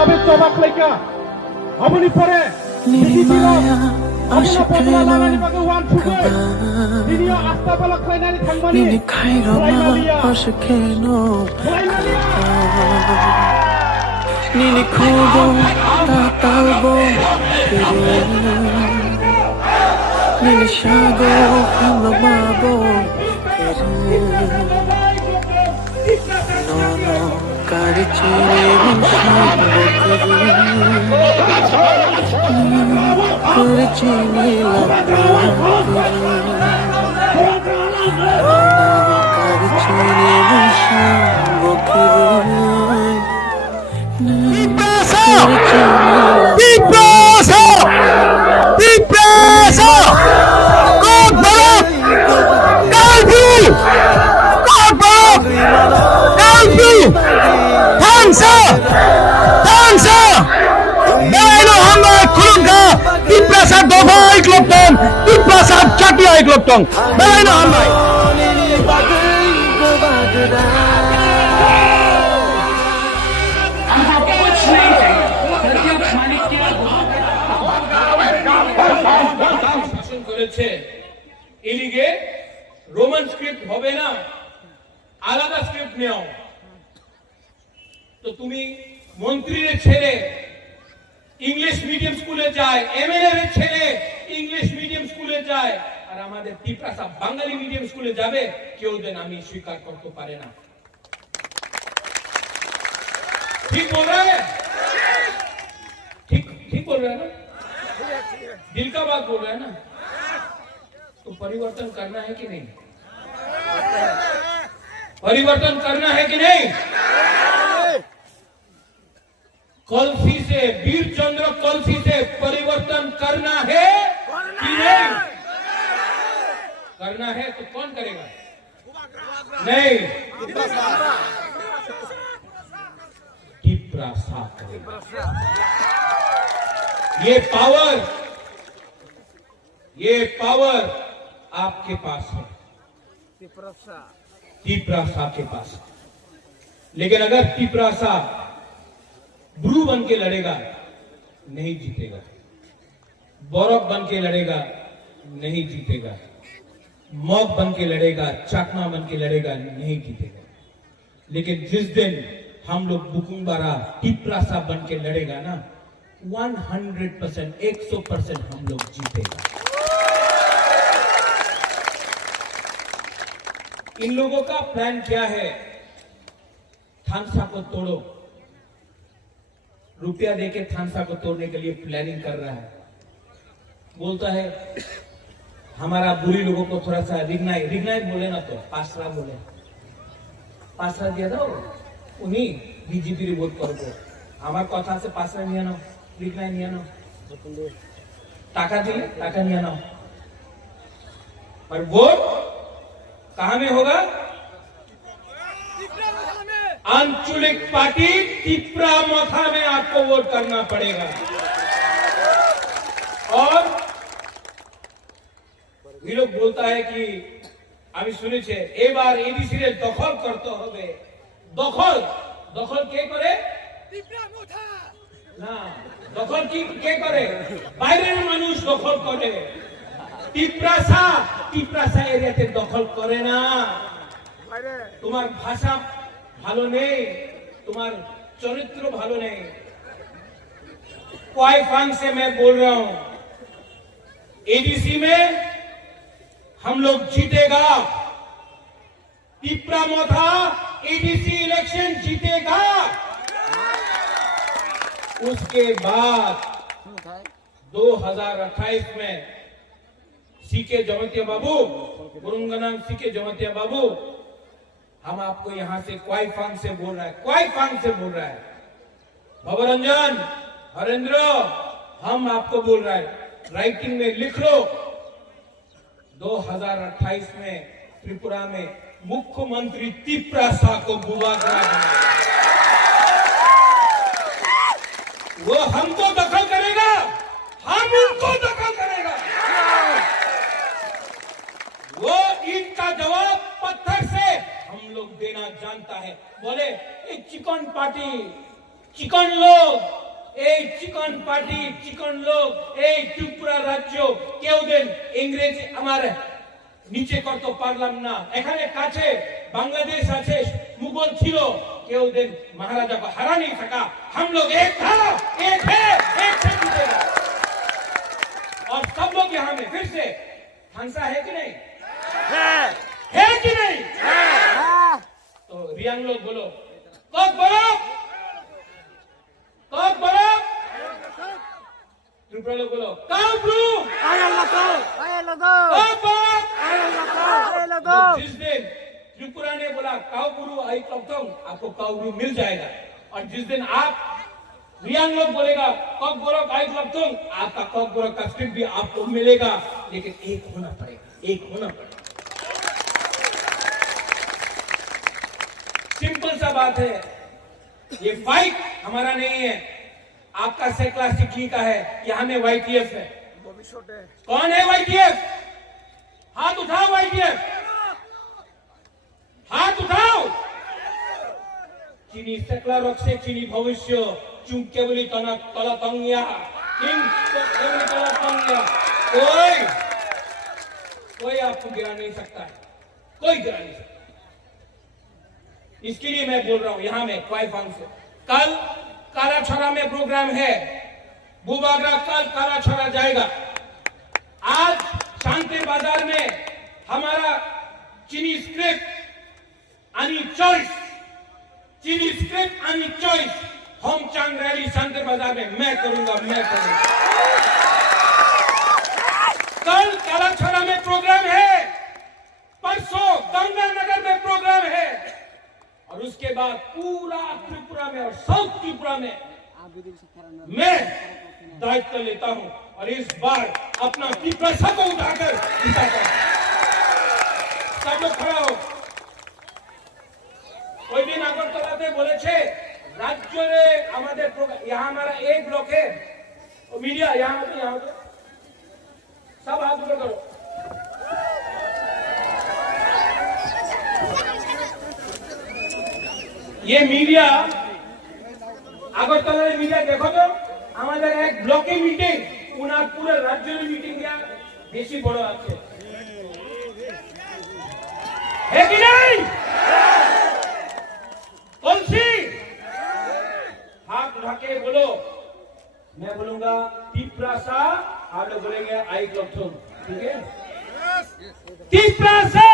বাবে জবাব লেখা আপনি পরে Nini kubo tatalbo Nini shago kamamabo Nono karichire mushambo karichire lapa karichire mushambo এদিকে রোমান স্ক্রিপ্ট হবে না, আলাদা স্ক্রিপ্ট নেও। তো তুমি মন্ত্রীর ছেলে ইংলিশ মিডিয়াম স্কুলে যায়, এমএলএ এর ছেলে ইংলিশ মিডিয়াম স্কুলে যায়, আর আমাদের টিপ্রাসা বাঙালি মিডিয়াম স্কুলে যাবে, কেউ যেন আমি স্বীকার করতে পারে না। ঠিক বল रहा है? ठीक बोल रहा है ना? दिल का बात बोल रहा है ना? तो परिवर्तन करना है कि नहीं? परिवर्तन करना है कि नहीं? कलसी से, वीर चंद्र कलसी से परिवर्तन करना है कि नहीं? करना है तो कौन करेगा? नहीं, टिप्रासा करेगा। ये पावर आपके पास है, टिप्रासा के पास है। लेकिन अगर टिप्रासा ब्रू बन के लड़ेगा नहीं जीतेगा, बौरव बन के लड़ेगा नहीं जीतेगा, मॉग बन के लड़ेगा, चकमा बन के लड़ेगा नहीं जीतेगा। लेकिन जिस दिन हम लोग बुकुंबारा टिप्रासा बन के लड़ेगा ना, 100%, 100% हम लोग जीतेगा। इन लोगों का प्लान क्या है? थानसा को तोड़ो, रुपया देके थानसा को तोड़ने के लिए प्लानिंग कर रहा है। बोलता है हमारा बुरी लोगों को थोड़ा सा रिग्नाइट बोले ना, तो पासरा बोले, पासरा दिया था उन्हीं बीजेपी वोट करबो, আমার কথা আছে পাসরা নিয়ে নাও, রিগ্নাইট নিয়ে নাও, টাকা দিলে টাকা নিয়ে নাও, पर वोट कहां में होगा? आंचलिक पार्टी टिप्रा मथा में आपको वोट करना पड़ेगा। और ये लोग बोलता है कि আমি শুনেছি এবার এডিসি এর দখল করতে হবে। দখল দখল কে করে? টিপ্রা মথা না, দখল কি কে করে? বাইরের মানুষ দখল করে। টিপ্রাসা এরিয়াতে দখল করে না। তোমার ভাষা ভালো নেই, তোমার চরিত্র ভালো নেই। क्वाइफांग से मैं बोल रहा हूं, एडीसी में हम लोग जीतेगा, टिप्रा मोथा एडीसी इलेक्शन जीतेगा। उसके बाद 2028 में सीके जमतिया बाबू, गुरुंगनाम सीके जमतिया बाबू, हम आपको यहां से क्वाइफांग से बोल रहा है, क्वाइफांग से बोल रहा है। भवरंजन, हरेंद्र, हम आपको बोल रहा है, राइटिंग में लिख लो, 2028 में त्रिपुरा में मुख्यमंत्री टिप्रासा को बुआ करा देंगे। वो हमको दखल करेगा, हम उनको दखल करेगा। वो इनका जवाब पत्थर से हम लोग देना जानता है। बोले एक चिकन पार्टी চিকন লোক, এই চিকন পার্টি চিকন লোক, এই ত্রিপুরা রাজ্য কেউ দিন ইংরেজি আমার নিচে করতে পারলাম না। এখানে কাছে बांग्लादेश আছে, मुगल ছিল, কেউ দিন महाराजा को हरा नहीं सका। हम लोग एक था, एक है, एक से जीतेगा। और सब लोग यहाँ में फिर से हंसा है कि नहीं? है कि नहीं? तो रियांग लोग बोलो कब बरफ, कब बरफ। त्रिपुरा लोग बोलो कब ब्रू, कब बरफ। जिस दिन त्रिपुरा ने बोला काउबुरु आई कब्तम, आपको काउबुरु मिल जाएगा। और जिस दिन आप रियांग लोग बोलेगा कब बरफ आई कब्तम, आपका कब बरफ का स्क्रिप्ट भी आपको मिलेगा। लेकिन एक होना पड़ेगा, एक होना पड़ेगा। सिंपल सा बात है, ये फाइट हमारा नहीं है, आपका सेक्ला सिक्की का है। यहाँ में YTF है। कौन है YTF? हाथ उठाओ YTF, हाथ उठाओ। चीनी सेक्ला रॉक से चीनी भविष्य चुम केवली तना तला तंगिया किंग केवली तला तंगिया, कोई आपको गिरा नहीं सकता है, कोई गिरा नहीं सकता। इसके लिए मैं बोल रहा हूं यहां में क्वाइफांग से। कल कालाछड़ा में प्रोग्राम है, बुबागरा कल कालाछड़ा जाएगा। आज शांति बाजार में हमारा चीनी स्क्रिप्ट आणि चॉइस, चीनी स्क्रिप्ट आणि चॉइस होम चांग रैली शांति बाजार में मैं करूंगा, मैं करूंगा। कल कालाछड़ा में प्रोग्राम है, परसों गंगानगर में प्रोग्राम है, और उसके बाद पूरा त्रिपुरा में और साउथ त्रिपुरा में मैं दायित्व लेता हूं। और इस बार अपना त्रिपुरा को उठाकर जिताता हूं। सब लोग खड़ा हो। कोई दिन আগরতলাতে বলেছে রাজ্যে আমাদের यहाँ हमारा एक ब्लॉक है, मीडिया यहाँ सब हाथ ऊपर करो। ये मीडिया আগরতলার মিডিয়া দেখো তো, আমাদের এক ব্লকে মিটিং, উনার পুরো রাজ্যের মিটিং বেশি বড় আছে, है कि नहीं? तुलसी हाथ उठा के बोलो, मैं बोलूंगा तिप्रासा, आप लोग बोलेंगे आई क्लॉक्थुम, ठीक है? तिप्रासा